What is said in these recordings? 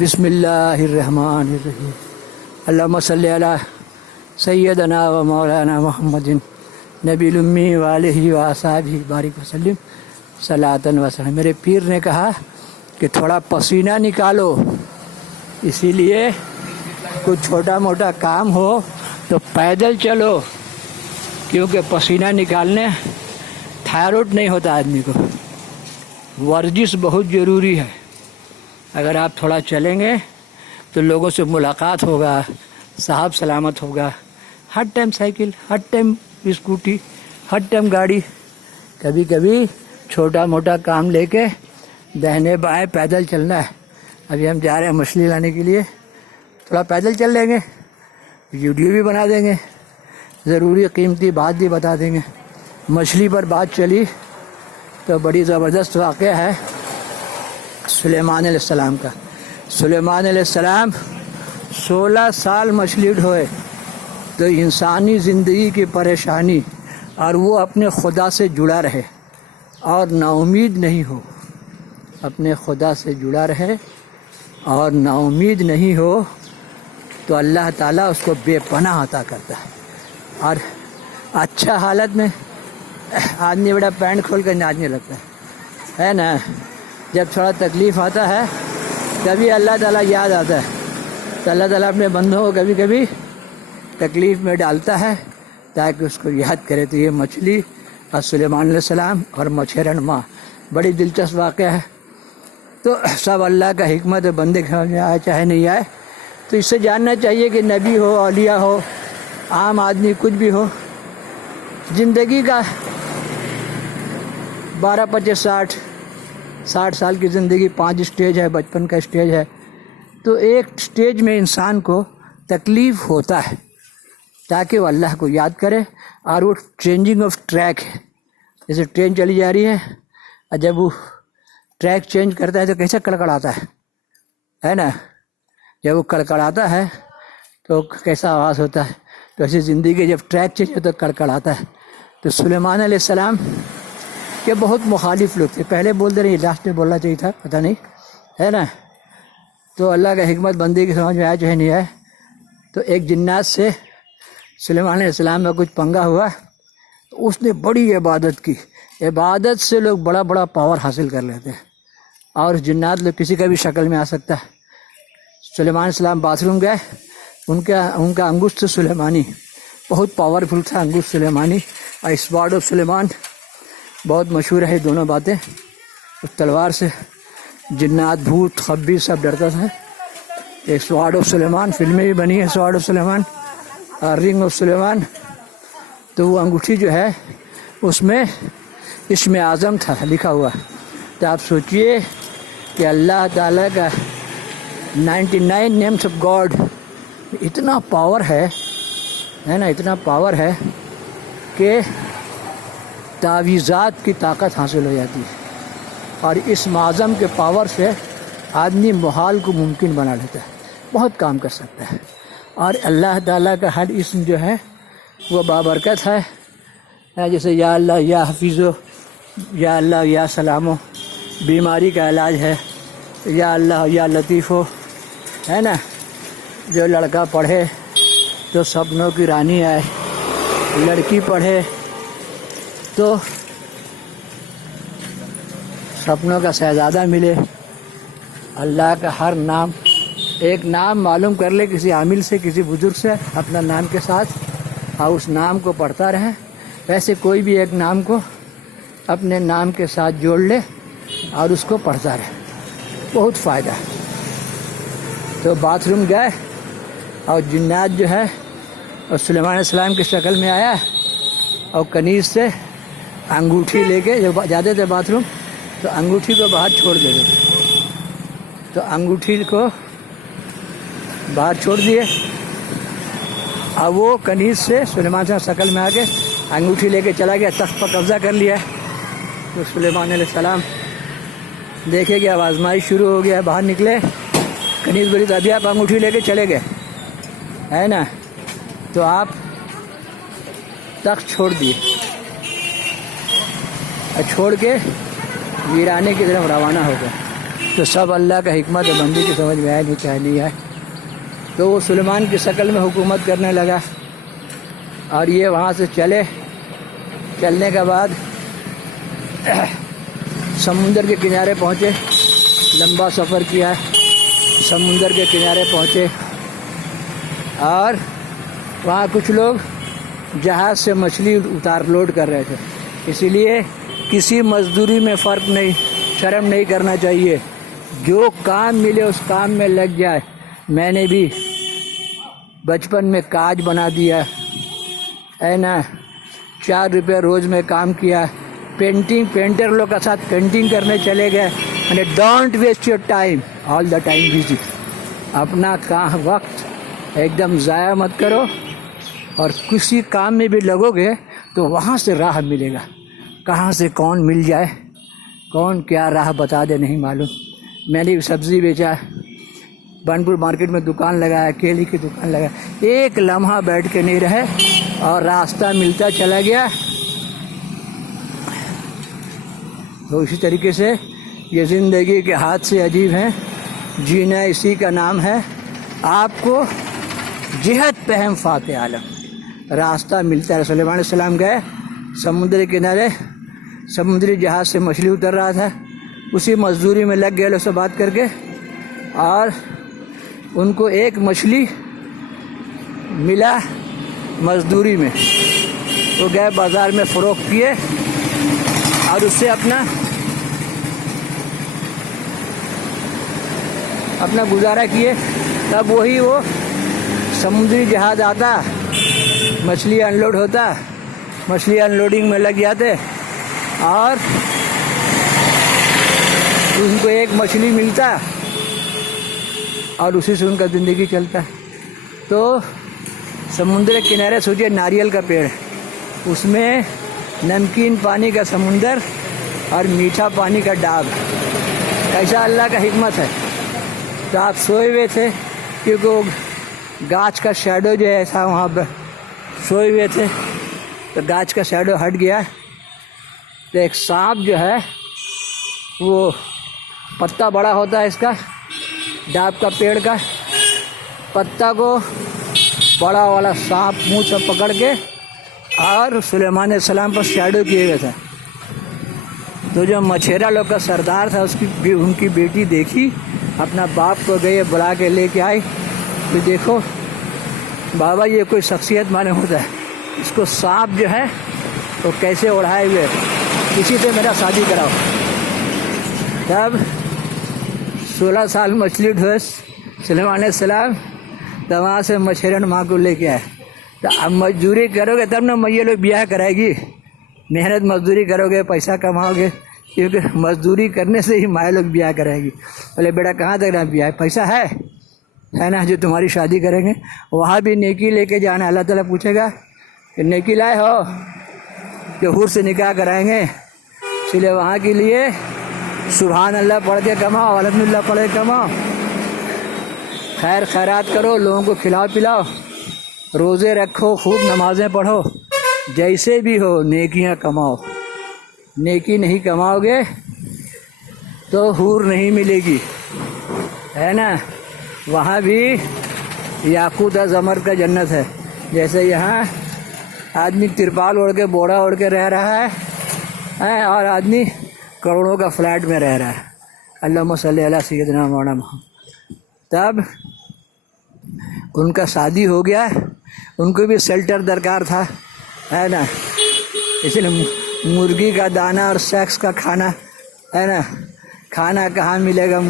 بسم اللہ الرحمن الرحیم اللہم صلی علی سیدنا و مولانا محمد نبی الامی وآلہ وصحبہ بارک وسلم صلاۃ وسلم۔ میرے پیر نے کہا کہ تھوڑا پسینہ نکالو، اسی لیے کچھ چھوٹا موٹا کام ہو تو پیدل چلو، کیونکہ پسینہ نکالنے تھائرائیڈ نہیں ہوتا آدمی کو۔ ورزش بہت ضروری ہے، اگر آپ تھوڑا چلیں گے تو لوگوں سے ملاقات ہوگا، صاحب سلامت ہوگا۔ ہر ٹائم سائیکل، ہر ٹائم اسکوٹی، ہر ٹائم گاڑی، کبھی کبھی چھوٹا موٹا کام لے کے دہنے بائیں پیدل چلنا ہے۔ ابھی ہم جا رہے ہیں مچھلی لانے کے لیے، تھوڑا پیدل چل لیں گے، ویڈیو بھی بنا دیں گے، ضروری قیمتی بات بھی بتا دیں گے۔ مچھلی پر بات چلی تو بڑی زبردست واقعہ ہے سلیمان علیہ السلام کا۔ سلیمان علیہ السلام 16 سال مچھلی ڈھوئے تو انسانی زندگی کی پریشانی اور وہ اپنے خدا سے جڑا رہے اور نا امید نہیں ہو، اپنے خدا سے جڑا رہے اور نا امید نہیں ہو تو اللہ تعالیٰ اس کو بے پناہ عطا کرتا ہے۔ اور اچھا حالت میں آدمی بڑا پینٹ کھول کر ناچنے لگتا ہے نا۔ جب تھوڑا تکلیف آتا ہے کبھی اللہ تعالیٰ یاد آتا ہے تو اللہ تعالیٰ اپنے بندوں کو کبھی کبھی تکلیف میں ڈالتا ہے تاکہ اس کو یاد کرے۔ تو یہ مچھلی اور سلیمان علیہ السلام اور مچھرن ماں بڑی دلچسپ واقعہ ہے۔ تو سب اللہ کا حکمت بندے کے سمجھ میں آئے چاہے نہیں آئے، تو اس سے جاننا چاہیے کہ نبی ہو، اولیاء ہو، عام آدمی کچھ بھی ہو، زندگی کا 12 25 60 سال کی زندگی 5 اسٹیج ہے، بچپن کا اسٹیج ہے۔ تو ایک اسٹیج میں انسان کو تکلیف ہوتا ہے تاکہ وہ اللہ کو یاد کرے، اور وہ چینجنگ آف ٹریک ہے۔ جیسے ٹرین چلی جا رہی ہے اور جب وہ ٹریک چینج کرتا ہے تو کیسے کڑکڑاتا ہے نا۔ جب وہ کڑکڑاتا ہے تو کیسا آواز ہوتا ہے، تو ایسی زندگی جب ٹریک چینج ہوتا ہے تو کڑکڑاتا ہے۔ تو سلیمان علیہ السلام کے بہت مخالف لوگ تھے، پہلے بولتے رہے، لاسٹ میں بولنا چاہیے تھا، پتہ نہیں ہے نا۔ تو اللہ کا حکمت بندی کی سمجھ میں آیا چاہے نہیں آئے، تو ایک جنات سے سلیمان علیہ السلام میں کچھ پنگا ہوا، اس نے بڑی عبادت کی۔ عبادت سے لوگ بڑا بڑا پاور حاصل کر لیتے ہیں، اور جنات لوگ کسی کا بھی شکل میں آ سکتا ہے۔ سلیمان علیہ السلام باتھ روم گئے، ان کا انگشت سلیمانی بہت پاورفل تھا، انگشت سلیمانی اور اسوارڈ آف سلیمان بہت مشہور ہے۔ دونوں باتیں، اس تلوار سے جنات، بھوت، خبی سب ڈرتا تھا۔ ایک سوارڈ آف سلیمان، فلمیں بھی بنی ہے سوارڈ آف سلیمان اور رنگ آف سلیمان۔ تو وہ انگوٹھی جو ہے اس میں اسم اعظم تھا لکھا ہوا۔ تو آپ سوچئے کہ اللہ تعالیٰ کا 99 نیمس آف گاڈ اتنا پاور ہے نا، اتنا پاور ہے کہ تعویذات کی طاقت حاصل ہو جاتی ہے، اور اس معظم کے پاور سے آدمی محال کو ممکن بنا لیتا ہے، بہت کام کر سکتا ہے۔ اور اللہ تعالیٰ کا ہر اسم جو ہے وہ بابرکت ہے، جیسے یا اللہ یا حفیظو، یا اللہ یا سلامو، بیماری کا علاج ہے، یا اللہ یا لطیفو، ہے نا۔ جو لڑکا پڑھے تو سپنوں کی رانی آئے، لڑکی پڑھے تو سپنوں کا شہزادہ ملے۔ اللہ کا ہر نام، ایک نام معلوم کر لے کسی عامل سے، کسی بزرگ سے، اپنا نام کے ساتھ، اور اس نام کو پڑھتا رہے۔ ویسے کوئی بھی ایک نام کو اپنے نام کے ساتھ جوڑ لے اور اس کو پڑھتا رہے، بہت فائدہ ہے۔ تو باتھ روم گئے اور جنات جو ہے اور سلیمان علیہ السلام کی شکل میں آیا، اور کنیز سے انگوٹھی لے کے جب جاتے تھے باتھ روم تو انگوٹھی کو باہر چھوڑ دیتے تھے، تو انگوٹھی کو باہر چھوڑ دیے، اور وہ کنیز سے سلیمان سے شکل میں آ کے انگوٹھی لے کے چلا گیا، تخت پر قبضہ کر لیا۔ تو سلیمان علیہ السلام دیکھے کہ اب آزمائش شروع ہو گیا، باہر نکلے، کنیز بری تو ابھی آپ انگوٹھی لے کے چلے گئے، ہے نا۔ تو آپ تخت چھوڑ دیے اور چھوڑ کے ویرانے کی طرف روانہ ہو گئے۔ تو سب اللہ کا حکمت بندی کی سمجھ میں آیا نہیں کیا نہیں آئے. تو وہ سلیمان کی شکل میں حکومت کرنے لگا. اور یہ وہاں سے چلنے کے بعد سمندر کے کنارے پہنچے. لمبا سفر کیا, سمندر کے کنارے پہنچے, اور وہاں کچھ لوگ جہاز سے مچھلی لوڈ کر رہے تھے. اسی لیے کسی مزدوری میں فرق نہیں, شرم نہیں کرنا چاہیے. جو کام ملے اس کام میں لگ جائے. میں نے بھی بچپن میں کاج بنا دیا ہے نا, 4 روپے روز میں کام کیا. پینٹر لوگ کے ساتھ پینٹنگ کرنے چلے گئے. Don't waste your time, all the time busy. اپنا وقت ایک دم ضائع مت کرو, اور کسی کام میں بھی لگو گے تو وہاں سے راہ ملے گا. کہاں سے کون مل جائے, کون کیا راہ بتا دے نہیں معلوم. میں نے سبزی بیچا, بانپور مارکیٹ میں دکان لگایا, کیلی کی دکان لگایا. ایک لمحہ بیٹھ کے نہیں رہے اور راستہ ملتا چلا گیا. تو اسی طریقے سے یہ زندگی کے ہاتھ سے عجیب ہیں, جینا اسی کا نام ہے. آپ کو جہت پہم فاتح عالم, راستہ ملتا ہے. سلیمان علیہ السلام گئے سمندر کے کنارے, سمندری جہاز سے مچھلی اتر رہا تھا. اسی مزدوری میں لگ گئے لوگ سے بات کر کے, اور ان کو ایک مچھلی ملا مزدوری میں. وہ گئے بازار میں فروخت کیے اور اس سے اپنا گزارا کیے. تب وہی وہ سمندری جہاز آتا, مچھلی انلوڈ ہوتا, مچھلی انلوڈنگ میں لگ جاتے, اور ان کو ایک مچھلی ملتا اور اسی سے ان کا زندگی چلتا. تو سمندر کے کنارے سوچے ناریل کا پیڑ, اس میں نمکین پانی کا سمندر اور میٹھا پانی کا ڈاب. ایسا اللہ کا حکمت ہے. تو آپ سوئے ہوئے تھے, کیونکہ وہ گاچھ کا شیڈو جو ہے ایسا وہاں پہ سوئے ہوئے تھے, تو گاچھ کا شیڈو ہٹ گیا. تو ایک سانپ جو ہے, وہ پتا بڑا ہوتا ہے اس کا ڈاب کا پیڑ کا, پتا کو بڑا والا سانپ منہ سے پکڑ کے اور سلیمان علیہ السلام پر شیڈو کیے ہوئے تھا. تو جو مچھیرا لوگ کا سردار تھا, ان کی بیٹی دیکھی, اپنا باپ کو گئی بلا کے لے کے آئی. تو دیکھو بابا یہ کوئی شخصیت معلوم ہوتا ہے, اس کو سانپ جو ہے وہ کیسے اڑائے ہوئے, کسی سے میرا شادی کراؤ. تب 16 سال مچھلی ڈھوس سلیمان علیہ السلام, تو وہاں سے مچھیرن ماں کو لے کے آئے. تو اب مزدوری کرو گے تب نہ یہ لوگ بیاہ کرائے گی. محنت مزدوری کرو گے, پیسہ کماؤ گے, کیونکہ مزدوری کرنے سے ہی ماں لوگ بیاہ کرائے گی. بولے بیٹا کہاں تک رہا بیاہ, پیسہ ہے نا جو تمہاری شادی کریں گے. وہاں بھی نیکی لے کے جانا. اللہ تعالیٰ پوچھے گا کہ نیکی لائے ہو, کہ حور سے نکاح کرائیں گے. اس لیے وہاں کے لیے سبحان اللہ پڑھ کے کماؤ, الحمدللہ پڑھ کے کماؤ, خیر خیرات کرو, لوگوں کو کھلاؤ پلاؤ, روزے رکھو, خوب نمازیں پڑھو, جیسے بھی ہو نیکیاں کماؤ. نیکی نہیں کماؤ گے تو حور نہیں ملے گی, ہے نا. وہاں بھی یاقوت زمر کا جنت ہے. جیسے یہاں آدمی ترپال اوڑھ کے بوڑا اوڑھ کے رہ رہا ہے, اور آدمی کروڑوں کا فلیٹ میں رہ رہا ہے. اللہم صلی علی سیدنا مولانا محمد. تب ان کا شادی ہو گیا, ان کو بھی شیلٹر درکار تھا, ہے نا. اس لیے مرغی کا دانہ اور سیکس کا کھانا, ہے نا, کھانا کہاں ملے گا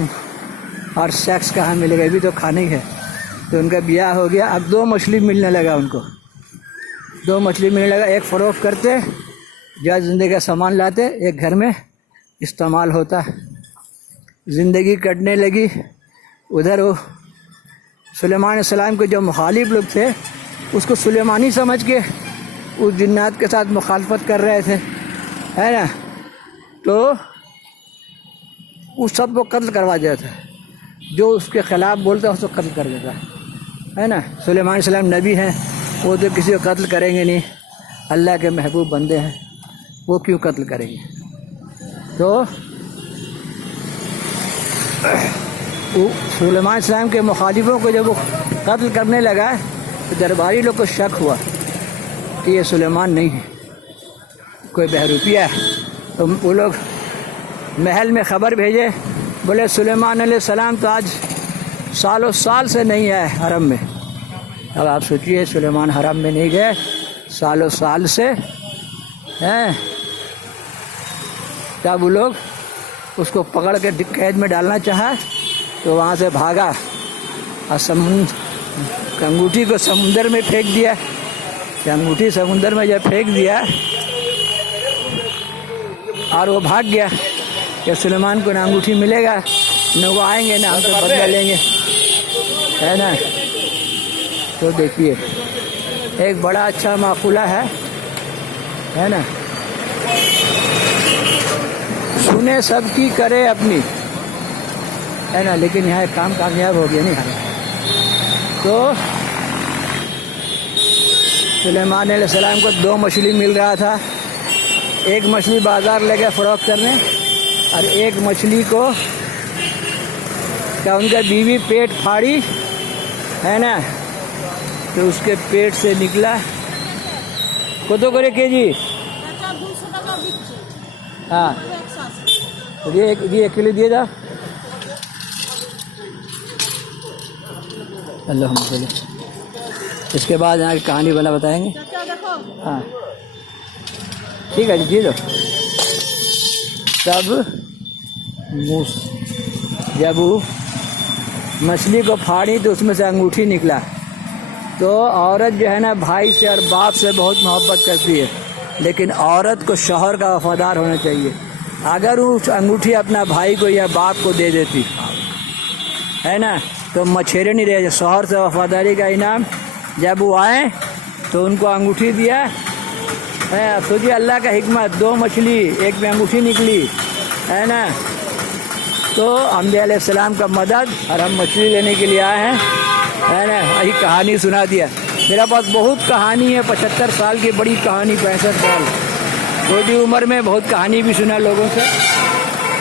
اور سیکس کہاں ملے گا, ابھی تو کھانا ہی ہے. تو ان کا بیاہ ہو گیا. اب 2 مچھلی ملنے لگا ان کو, 2 مچھلی ملنے لگا. ایک فروخت کرتے, جہاں زندگی کا سامان لاتے, ایک گھر میں استعمال ہوتا. زندگی کٹنے لگی. ادھر وہ سلیمان علیہ السلام کے جو مخالف لوگ تھے, اس کو سلیمانی سمجھ کے اس جنات کے ساتھ مخالفت کر رہے تھے, ہے نا. تو اس سب کو قتل کروا دیتا ہے, جو اس کے خلاف بولتا ہے اس کو قتل کر دیتا ہے نا. سلیمان علیہ السلام نبی ہیں, وہ تو کسی کو قتل کریں گے نہیں, اللہ کے محبوب بندے ہیں, وہ کیوں قتل کریں گے. تو سلیمان السلام کے مخالفوں کو جب وہ قتل کرنے لگا تو درباری لوگ کو شک ہوا کہ یہ سلیمان نہیں ہے، کوئی بہروپیہ ہے۔ تو وہ لوگ محل میں خبر بھیجے، بولے سلیمان علیہ السلام تو آج سالوں سال سے نہیں آئے حرم میں۔ اب آپ سوچیے، سلیمان حرم میں نہیں گئے سالوں سال سے ہیں، تب وہ لوگ اس کو پکڑ کے قید میں ڈالنا چاہا تو وہاں سے بھاگا اور انگوٹھی کو سمندر میں پھینک دیا۔ کہ انگوٹھی سمندر میں جب پھینک دیا اور وہ بھاگ گیا کہ سلیمان کو نہ انگوٹھی ملے گا، نہ وہ آئیں گے، نہ ہم سے بدلہ لیں گے، ہے نا۔ تو دیکھیے ایک بڑا اچھا مقولہ ہے نا، سنے سب کی کرے اپنی، ہے نا، لیکن یہاں ایک کام کامیاب ہو گیا نہیں۔ تو سلیمان علیہ السلام کو 2 مچھلی مل رہا تھا، ایک مچھلی بازار لے گئے فروخت کرنے، اور ایک مچھلی کو کیا ان کا بیوی پیٹ پھاڑی، ہے نا، تو اس کے پیٹ سے نکلا কত করে কেজি? ہاں یہ 1 کلو دیے جا۔ اللہم صلی۔ اس کے بعد یہاں کی کہانی والا بتائیں گے۔ ہاں ٹھیک ہے جی، دے دو۔ تب جب وہ مچھلی کو پھاڑی تو اس میں سے انگوٹھی نکلا۔ تو عورت جو ہے نا بھائی سے اور باپ سے بہت محبت کرتی ہے، لیکن عورت کو شوہر کا وفادار ہونا چاہیے۔ اگر وہ انگوٹھی اپنا بھائی کو یا باپ کو دے دیتی، ہے نا، تو مچھیرے نہیں رہے۔ شوہر سے وفاداری کا انعام جب وہ آئے تو ان کو انگوٹھی دیا۔ سوچیے اللہ کا حکمت، 2 مچھلی، ایک میں انگوٹھی نکلی، ہے نا۔ تو انبیاء علیہ السلام کا مدد، اور ہم مچھلی لینے کے لیے آئے ہیں، ہے نا۔ یہی کہانی سنا دیا۔ میرا پاس بہت کہانی ہے، 75 سال کی بڑی کہانی، 65 سال چھوٹی عمر میں بہت کہانی بھی سنا لوگوں سے۔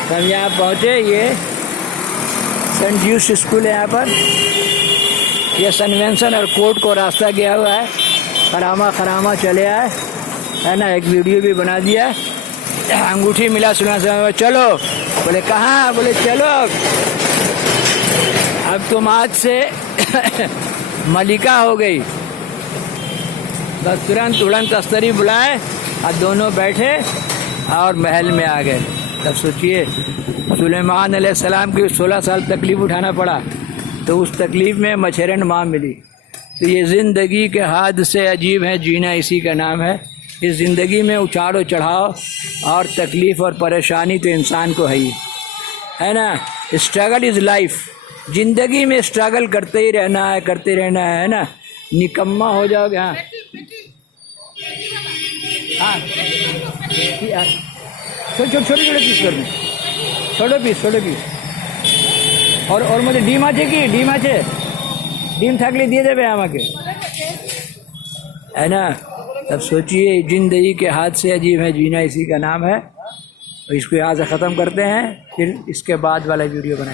ہم یہاں پہنچے، یہ سینٹ جیوس اسکول ہے، یہاں پر یہ سن وینسن اور کوٹ کو راستہ گیا ہوا ہے، خرامہ چلے آئے، ہے نا۔ ایک ویڈیو بھی بنا دیا۔ انگوٹھی ملا سنا، چلو، بولے کہاں؟ بولے چلو، اب تم آج سے ملکہ ہو گئی۔ بس ترنت استری بلائے اور دونوں بیٹھے اور محل میں آ گئے۔ تب سوچئے سلیمان علیہ السلام کی 16 سال تکلیف اٹھانا پڑا، تو اس تکلیف میں مچھرن ماں ملی۔ تو یہ زندگی کے حادثے عجیب ہیں، جینا اسی کا نام ہے۔ اس زندگی میں اچھاڑ و چڑھاؤ اور تکلیف اور پریشانی تو انسان کو ہے نا۔ اسٹرگل از لائف، زندگی میں اسٹرگل کرتے ہی رہنا ہے نا۔ نکما ہو جاؤ گے۔ ہاں چھوٹے پیس کر دیں، چھوٹے پیس۔ اور مجھے ڈیم آچے ڈیم تھکلی دیے دے আমাকে، ہے نا۔ اب سوچئے زندگی کے حادثے عجیب ہیں، جینا اسی کا نام ہے۔ اس کو یہاں سے ختم کرتے ہیں، پھر اس کے بعد والا ویڈیو بنائیں۔